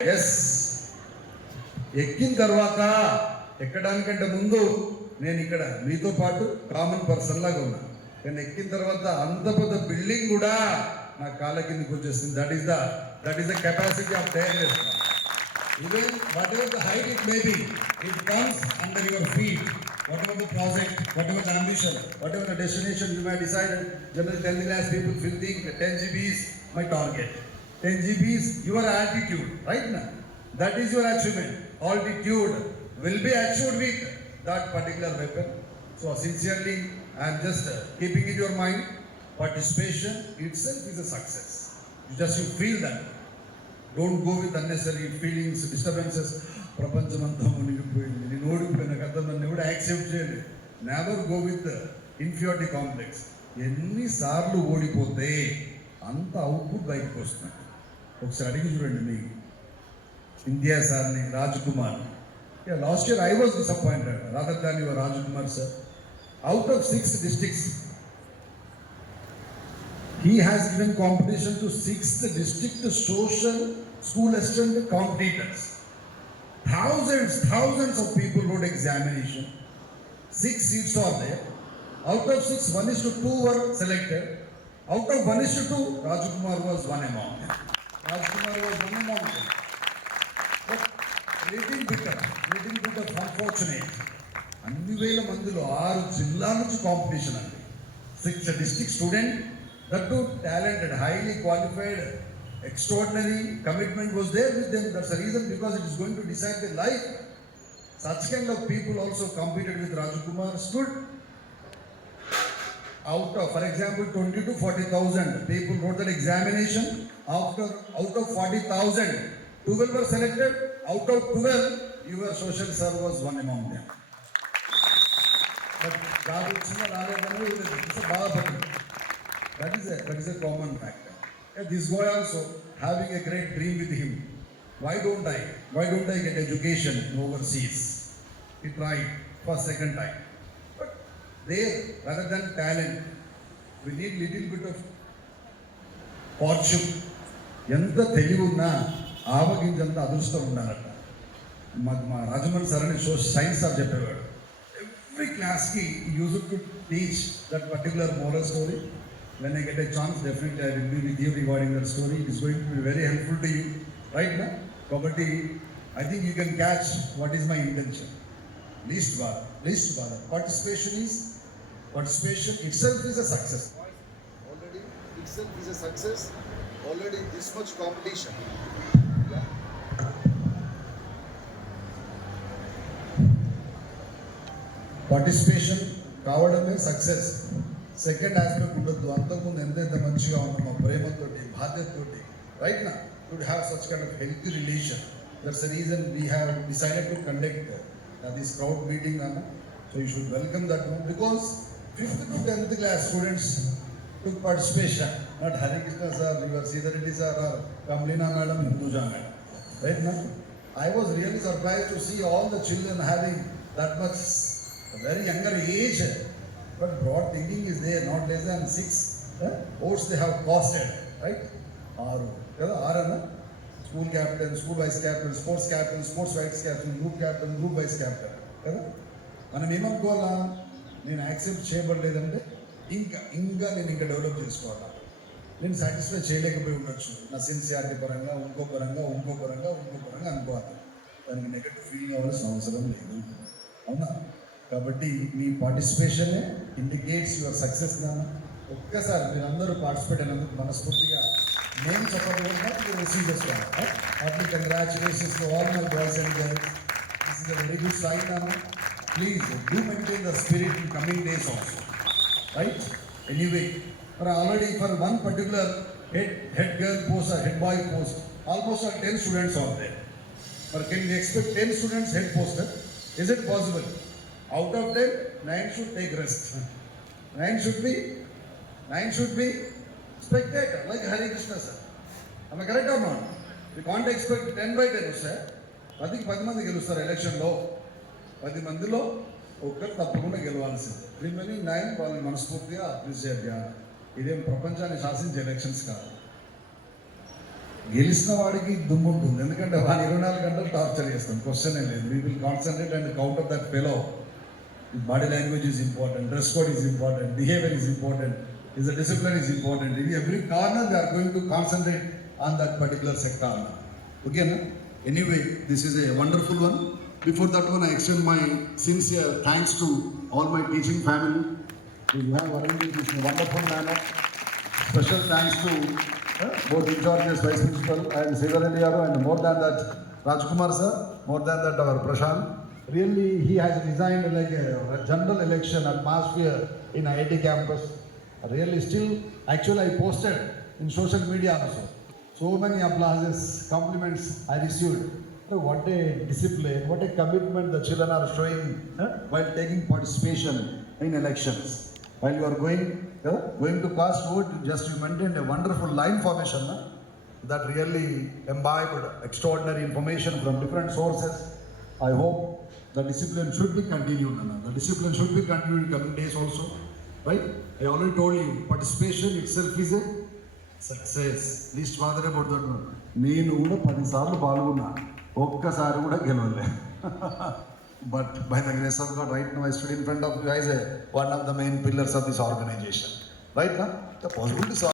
Yes, ఎక్కిన తర్వాత ఎక్కడానికంటే ముందు నేను ఇక్కడ మీతో పాటు కామన్ పర్సన్ లాగా ఉన్నా, కానీ ఎక్కిన తర్వాత అంత పెద్ద బిల్డింగ్ కూడా నా కాళ్ళ కిందకి వచ్చేస్తుంది. That is the capacity of direct. Even whatever the height it may be, it comes under your feet. Whatever the project, whatever the ambition, whatever the destination you might decide. Generally 10th class people will think 10 GB is my target. 10 GB is your altitude, right now. That is your achievement. Altitude will be achieved with that particular weapon. So sincerely, I am just keeping it in your mind. Participation itself is a success. You feel that. Don't go with unnecessary feelings, disturbances. ప్రపంచమంతా మునిగిపోయింది, నేను ఓడిపోయిన కథ నన్ను ఎవడు accept చేయండి. Never go with inferiority complex. ఎన్నిసార్లు ఓడిపోతే అంత అవుట్పుట్ బయటకు వస్తుంది. ఒకసారి అడిగి చూడండి మీ ఇండియా సార్ని, Raj Kumar. Last year I was disappointed rather than your Raj Kumar sir. Out of 6 districts he has given competition to 6th district social school assistant competitors. Thousands of people wrote examination. 6 seats are there. Out of 6, 1:2 were selected. Out of 1:2, Rajkumar was one among them. But little bit of unfortunate. అన్ని వేల మందిలో 6 జిల్లాల నుంచి competition అండి. 6 district student, that too talented, highly qualified, extraordinary commitment was there with them. That's the reason, because it is going to decide their life. Such kind of people also competed with Rajkumar. Stood out of, for example, 20 to 40,000 people wrote that examination. Out of 40,000, 12 were selected. Out of 12, your social serve was one among them. But that is a common factor. This boy also having a great dream with him. Why don't I get education overseas? He tried for second time. But there, rather than talent, we need little bit of fortune. ఎంత తెలివి ఉన్నా ఆవగింజంత అదృష్టం ఉండాలట. మా Rajahmundry sir అని science sir చెప్పేవాడు. Every క్లాస్కి use to teach that particular moral story. When I get a chance, definitely I will be with you regarding that story. It is going to be very helpful to you, right now. Probably, I think you can catch what is my intention. Least bother. Participation itself is a success. Already itself is a success. Already this much competition. Participation కావడమే success. Second aspect ఉండొద్దు. అంతకుముందు ఎంతైతే మంచిగా ఉన్నామో ప్రేమతో, బాధ్యతతో, right నా to have such kind of healthy relation. That's the reason we have decided to conduct this crowd meeting అన్న. So you should welcome that one, because 5th to 10th class students took participation. Not Hari Krishna sir, your Sridhar Reddy sir, or Kamlina madam, Hinduja madam, right now. I was really surprised to see all the children having that much very younger age. But broad thinking is there, not less than 6 votes they have costed, right? Arana, school captain, school vice captain, sports vice captain, group vice captain. మనం ఏమనుకోవాలా, నేను accept చేయబడలేదంటే ఇంకా నేను ఇంకా develop చేసుకోవాలా. నేను satisfy చేయలేకపోయి ఉండొచ్చు, నా sincerity పరంగా ఇంకో పరంగా అనుకోవాలి. దానికి నెగటివ్ ఫీలింగ్ అవ్వాల్సిన అవసరం లేదు, అవునా? కాబట్టి మీ పార్టిసిపేషనే ఇండికేట్స్ యువర్ సక్సెస్. నాన్న ఒక్కసారి మీరందరూ పార్టిసిపేట్ అయినందుకు మనస్ఫూర్తిగా నేను చెప్పకుండా మీరు రిసీవ్ చేసుకోవాలి. Heartly congratulations to all my boys and girls. This is a very good sign. నాన్న please do maintain the spirit in coming days also, right? Anyway, for already for one particular head girl post or head boy post, almost 10 students are there. But can we expect 10 students head poster? Is it possible? Out of 10, 9 should take rest. 9 should be spectator, like Hari Krishna sir. Am I correct or not? We can't expect 10 by 10 sir. 10 మంది గెలుస్తారు ఎలక్షన్లో. 10 మందిలో ఒక్కరు తప్పకుండా గెలవాల్సింది. Remaining 9 వాళ్ళని మనస్ఫూర్తిగా appreciate చేయాలి. ఇదేం ప్రపంచాన్ని శాసించే ఎలక్షన్స్ కాదు. గెలిచిన వాడికి దుమ్ము ఉంటుంది, ఎందుకంటే వాడిని 24 గంటలు టార్చర్ చేస్తాం, క్వశ్చన్ లేదు. We will concentrate and counter that fellow. Body language is important, dress code is important, behaviour is important, is a discipline is important. In every corner they are going to concentrate on that particular sector. Okay, no? Anyway, this is a wonderful one. Before that one, I extend my sincere thanks to all my teaching family. We have arranged this in a wonderful manner. Special thanks to both in charges, Vice Principal and Sivareddy Garu, and more than that, Rajkumar sir, more than that, our Prashant. Really, he has designed like a general election atmosphere in IIT campus. Really, still, actually, I posted in social media also. So many applauses, compliments I received. So what a discipline, what a commitment the children are showing while taking participation in elections. While you are going to cast vote, just you maintained a wonderful line formation that really imbibed extraordinary information from different sources. I hope the discipline should be continued. The discipline should be continued in coming days also. Right? I already told you, participation itself is a success. Least father about that one. నేను కూడా 10 సార్లు పాల్గొన్నా, ఒక్కసారి కూడా గెలవలే. But by the grace of God, right now I stood in front of you as one of the main pillars of this organization. Right now, the possibilities are